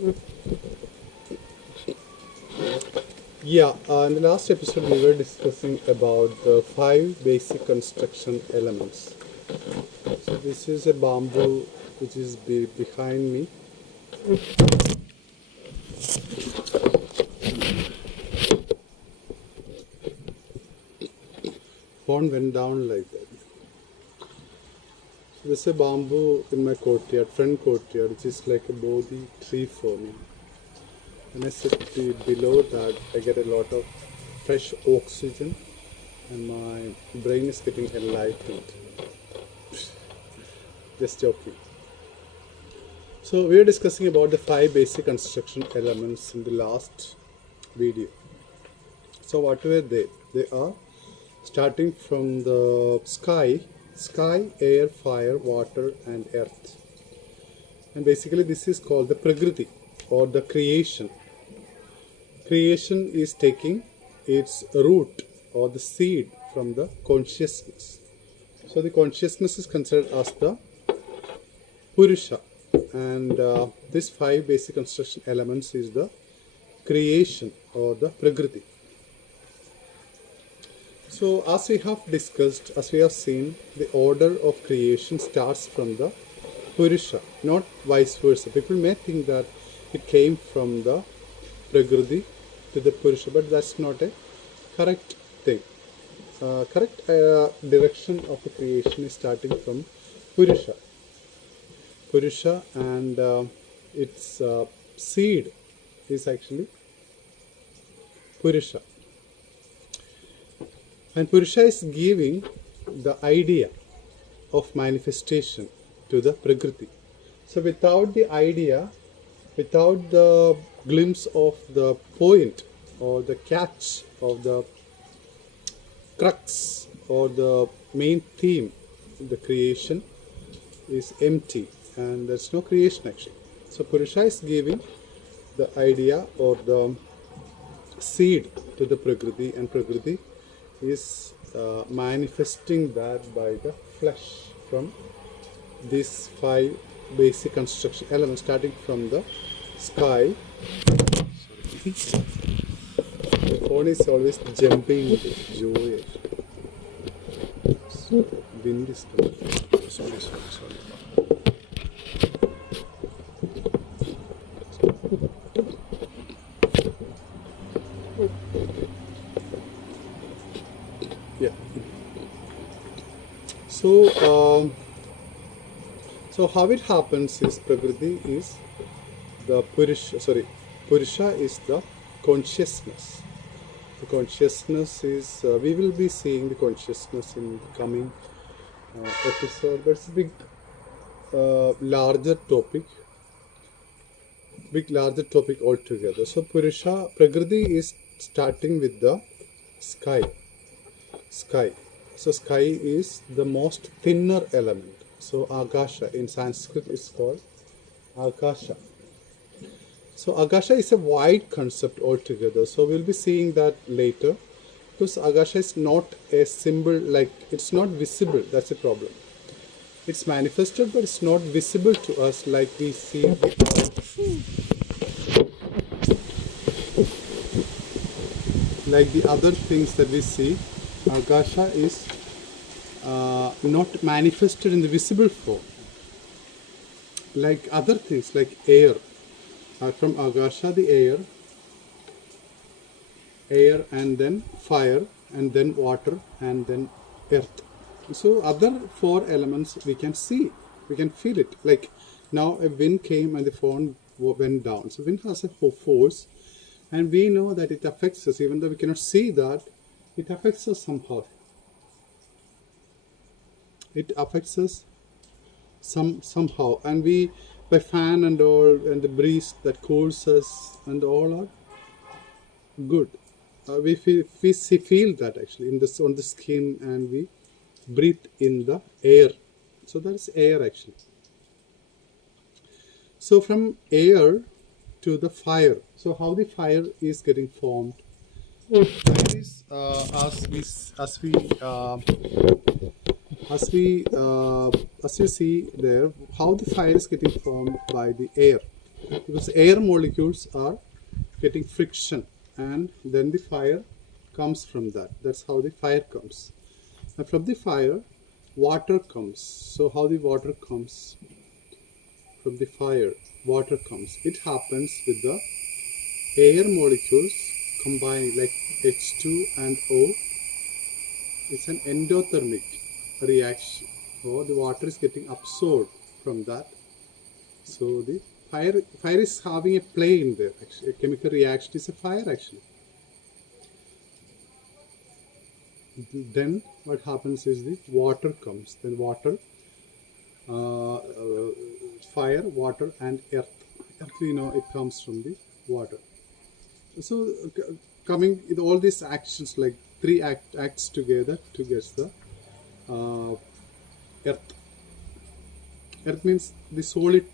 In the last episode we were discussing about the 5 basic construction elements. So this is a bamboo which is behind me. Phone went down like that. So this is a bamboo in my courtyard, front courtyard, which is like a Bodhi tree for me. When I sit below that, I get a lot of fresh oxygen and my brain is getting enlightened. Just joking. So we are discussing about the 5 basic construction elements in the last video. So what were they? They are starting from the sky, air, fire, water and earth. And basically this is called the Prakriti or the creation. Creation is taking its root or the seed from the consciousness. So the consciousness is considered as the Purusha, and these 5 basic construction elements is the creation or the Prakriti. So as we have discussed, as we have seen, the order of creation starts from the Purusha, not vice versa. People may think that it came from the Prakriti to the Purusha, but that's not a correct thing. Correct direction of the creation is starting from Purusha. And its seed is actually Purusha. And Purusha is giving the idea of manifestation to the Prakriti. So without the idea, without the glimpse of the point or the catch of the crux or the main theme, the creation is empty and there's no creation actually. So Purusha is giving the idea or the seed to the Prakriti, and Prakriti is manifesting that by the flesh from these 5 basic construction elements, starting from the sky. The phone is always jumping with joy. So wind is coming. Sorry. So how it happens is Prakriti is the Purusha is the consciousness. The consciousness is, we will be seeing the consciousness in the coming episode, but it's a big larger topic altogether. So Prakriti is starting with the sky. So sky is the most thinner element. So Akasha in Sanskrit is called Akasha. So Akasha is a wide concept altogether. So we'll be seeing that later, because Akasha is not a symbol, like it's not visible. That's the problem. It's manifested, but it's not visible to us like we see like the other things that we see. Akasha is not manifested in the visible form like other things, like air. From Akasha, the air and then fire and then water and then earth. So other 4 elements we can see, we can feel it. Like now a wind came and the phone went down. So wind has a force and we know that it affects us, even though we cannot see that. It affects us somehow. It affects us somehow, and we, by fan and all, and the breeze that cools us and all are good. We feel that actually on the skin, and we breathe in the air. So that is air actually. So from air to the fire. So how the fire is getting formed? Fire is as you see there, how the fire is getting formed by the air. because air molecules are getting friction, and then the fire comes from that. That's how the fire comes. And from the fire, water comes. So how the water comes? From the fire, water comes. It happens with the air molecules combining, like H2 and O. It's an endothermic reaction. So the water is getting absorbed from that. So the fire is having a play in there. Actually, a chemical reaction is a fire actually. Then what happens is the water comes. Then water, fire, water, and earth. Earth, we know it comes from the water. So coming with all these actions, like three acts together to get the earth. Earth means the solid